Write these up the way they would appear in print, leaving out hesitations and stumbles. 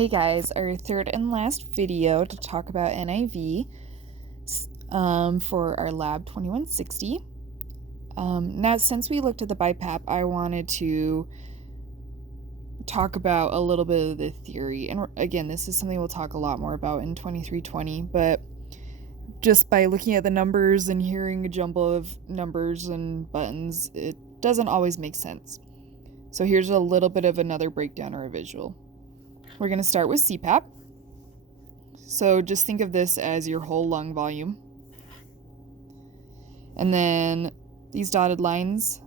Hey guys, our third and last video to talk about NIV for our Lab 2160. Now, since we looked at the BiPAP, I wanted to talk about a little bit of the theory. And again, this is something we'll talk a lot more about in 2320, but just by looking at the numbers and hearing a jumble of numbers and buttons, it doesn't always make sense. So here's a little bit of another breakdown or a visual. We're going to start with CPAP. So just think of this as your whole lung volume. And then these dotted lines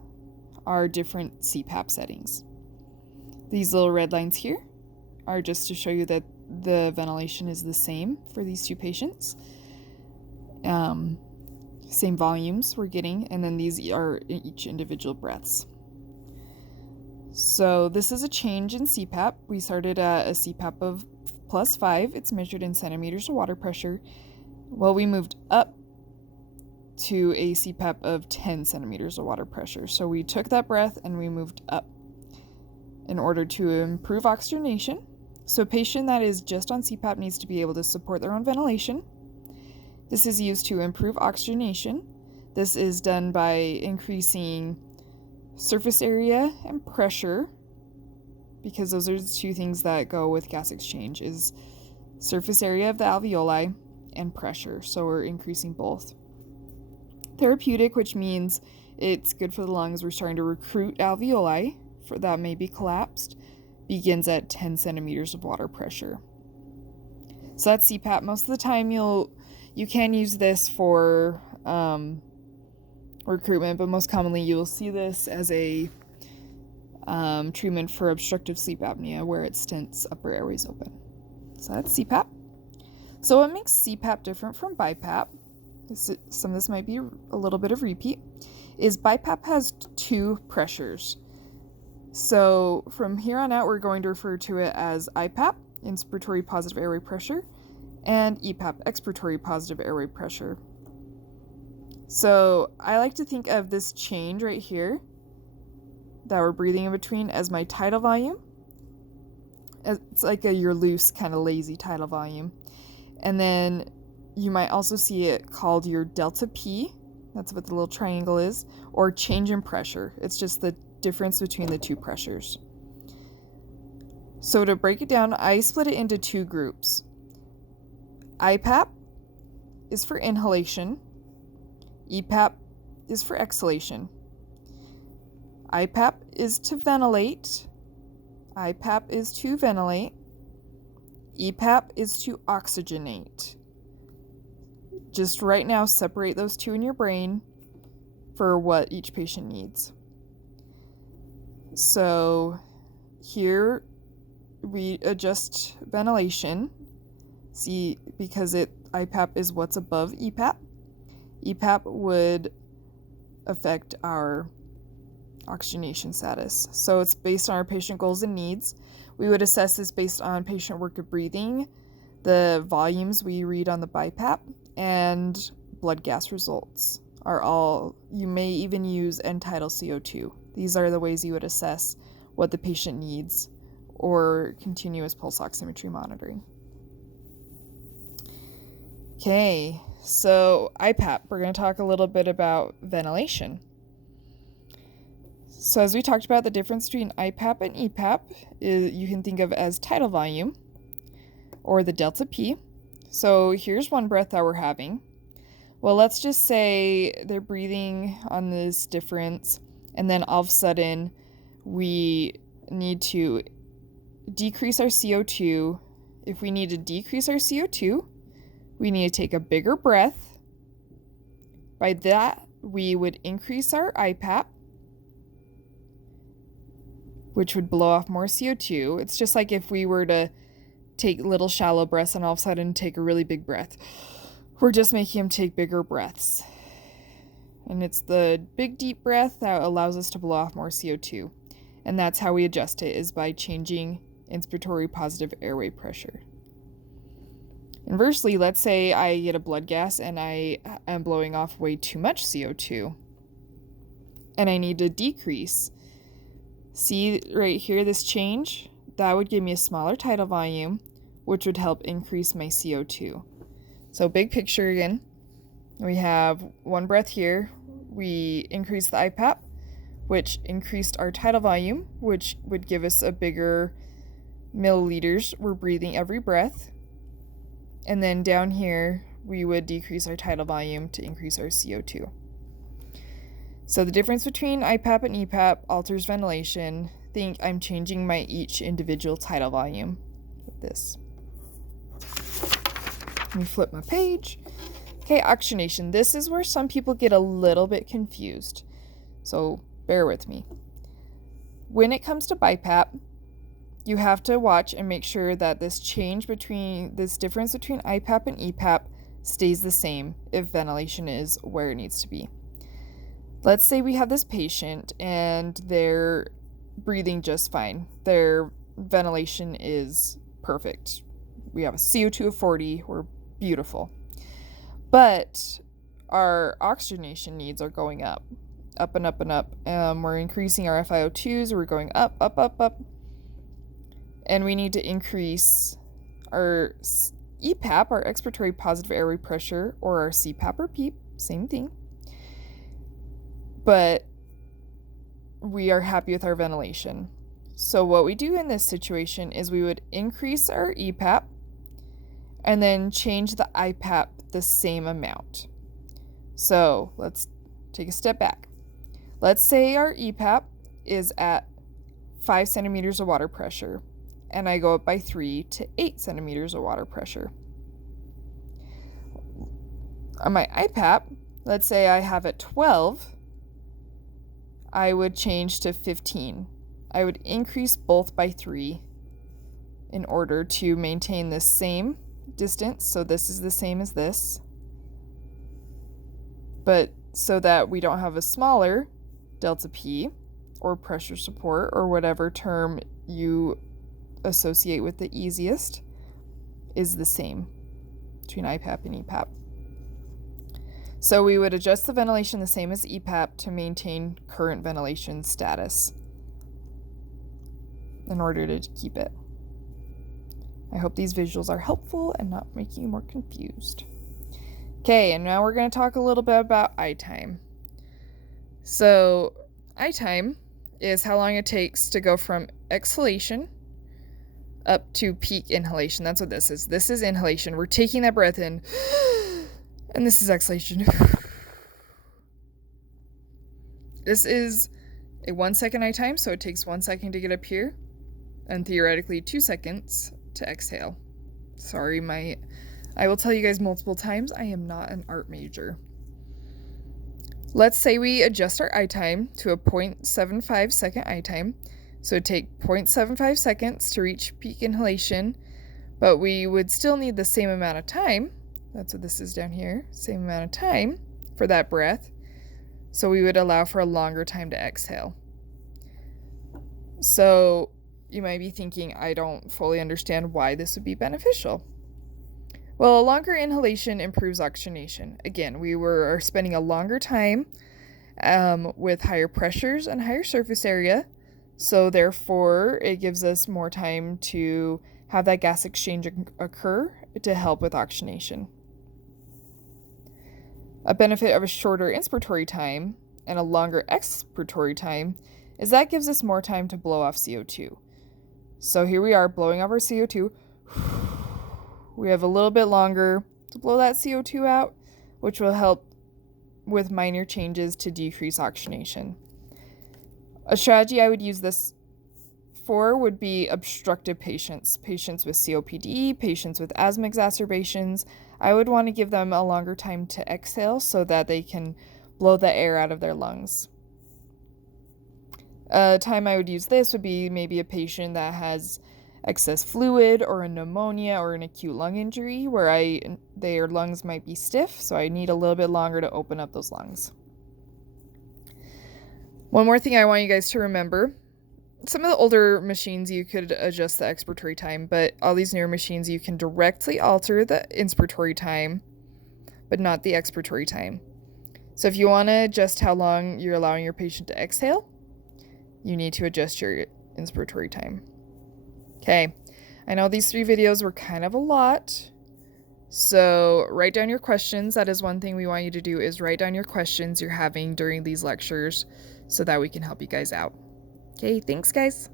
are different CPAP settings. These little red lines here are just to show you that the ventilation is the same for these two patients. Same volumes we're getting, and then these are each individual breaths. So this is a change in CPAP. We started at a CPAP of +5. It's measured in centimeters of water pressure. Well, we moved up to a CPAP of 10 centimeters of water pressure. So we took that breath and we moved up in order to improve oxygenation. So a patient that is just on CPAP needs to be able to support their own ventilation. This is used to improve oxygenation. This is done by increasing surface area and pressure, because those are the two things that go with gas exchange, is surface area of the alveoli and pressure. So we're increasing both. Therapeutic, which means it's good for the lungs. We're starting to recruit alveoli for that may be collapsed, begins at 10 centimeters of water pressure. So that's CPAP. Most of the time you can use this for recruitment, but most commonly you'll see this as a treatment for obstructive sleep apnea, where it stents upper airways open. So that's CPAP. So what makes CPAP different from BiPAP, some of this might be a little bit of repeat, is BiPAP has two pressures. So from here on out, we're going to refer to it as IPAP, inspiratory positive airway pressure, and EPAP, expiratory positive airway pressure. So I like to think of this change right here that we're breathing in between as my tidal volume. It's like your loose, kind of lazy tidal volume. And then you might also see it called your delta P. That's what the little triangle is. Or change in pressure. It's just the difference between the two pressures. So to break it down, I split it into two groups. IPAP is for inhalation. EPAP is for exhalation. IPAP is to ventilate. IPAP is to ventilate. EPAP is to oxygenate. Just right now, separate those two in your brain for what each patient needs. So here we adjust ventilation. See, because IPAP is what's above EPAP. EPAP would affect our oxygenation status. So it's based on our patient goals and needs. We would assess this based on patient work of breathing, the volumes we read on the BiPAP, and blood gas results are all. You may even use end-tidal CO2. These are the ways you would assess what the patient needs, or continuous pulse oximetry monitoring. Okay, so IPAP, we're going to talk a little bit about ventilation. So as we talked about, the difference between IPAP and EPAP you can think of as tidal volume, or the delta P. So here's one breath that we're having. Well, let's just say they're breathing on this difference, and then all of a sudden we need to decrease our CO2. If we need to decrease our CO2, we need to take a bigger breath. By that, we would increase our IPAP, which would blow off more CO2. It's just like if we were to take little shallow breaths and all of a sudden take a really big breath. We're just making them take bigger breaths. And it's the big deep breath that allows us to blow off more CO2. And that's how we adjust it, is by changing inspiratory positive airway pressure. Inversely, let's say I get a blood gas and I am blowing off way too much CO2, and I need to decrease. See right here, this change? that would give me a smaller tidal volume, which would help increase my CO2. So big picture again, we have one breath here. We increased the IPAP, which increased our tidal volume, which would give us a bigger milliliters we're breathing every breath. And then down here, we would decrease our tidal volume to increase our CO2. So the difference between IPAP and EPAP alters ventilation. Think I'm changing my each individual tidal volume with this. Let me flip my page. Okay, oxygenation. This is where some people get a little bit confused, so bear with me. When it comes to BiPAP, you have to watch and make sure that this difference between IPAP and EPAP stays the same if ventilation is where it needs to be. Let's say we have this patient and they're breathing just fine. Their ventilation is perfect. We have a CO2 of 40. We're beautiful. But our oxygenation needs are going up and up and up. We're increasing our FiO2s. We're going up. And we need to increase our EPAP, our expiratory positive airway pressure, or our CPAP or PEEP, same thing. But we are happy with our ventilation. So what we do in this situation is we would increase our EPAP and then change the IPAP the same amount. So let's take a step back. Let's say our EPAP is at 5 centimeters of water pressure, and I go up by 3 to 8 centimeters of water pressure. On my IPAP, let's say I have it 12, I would change to 15. I would increase both by 3 in order to maintain the same distance. So this is the same as this, but so that we don't have a smaller delta P or pressure support or whatever term you associate with the easiest is the same between IPAP and EPAP. So we would adjust the ventilation the same as EPAP to maintain current ventilation status in order to keep it. I hope these visuals are helpful and not making you more confused. Okay, and now we're going to talk a little bit about I time. So I time is how long it takes to go from exhalation up to peak inhalation. That's what this is. This is inhalation. We're taking that breath in, and this is exhalation. This is a 1 second I time, so it takes 1 second to get up here, and theoretically 2 seconds to exhale. Sorry, I will tell you guys multiple times, I am not an art major. Let's say we adjust our I time to a 0.75 second I time. So it'd take 0.75 seconds to reach peak inhalation, but we would still need the same amount of time. That's what this is down here, same amount of time for that breath. So we would allow for a longer time to exhale. So you might be thinking, I don't fully understand why this would be beneficial. Well, a longer inhalation improves oxygenation. Again, we are spending a longer time with higher pressures and higher surface area. So therefore, it gives us more time to have that gas exchange occur to help with oxygenation. A benefit of a shorter inspiratory time and a longer expiratory time is that gives us more time to blow off CO2. So here we are blowing off our CO2. We have a little bit longer to blow that CO2 out, which will help with minor changes to decrease oxygenation. A strategy I would use this for would be obstructive patients with COPD, patients with asthma exacerbations. I would want to give them a longer time to exhale so that they can blow the air out of their lungs. A time I would use this would be maybe a patient that has excess fluid or a pneumonia or an acute lung injury where their lungs might be stiff, so I need a little bit longer to open up those lungs. One more thing I want you guys to remember, some of the older machines you could adjust the expiratory time, but all these newer machines you can directly alter the inspiratory time, but not the expiratory time. So if you want to adjust how long you're allowing your patient to exhale, you need to adjust your inspiratory time. Okay, I know these 3 videos were kind of a lot, so write down your questions. That is one thing we want you to do, is write down your questions you're having during these lectures so that we can help you guys out. Okay, thanks guys.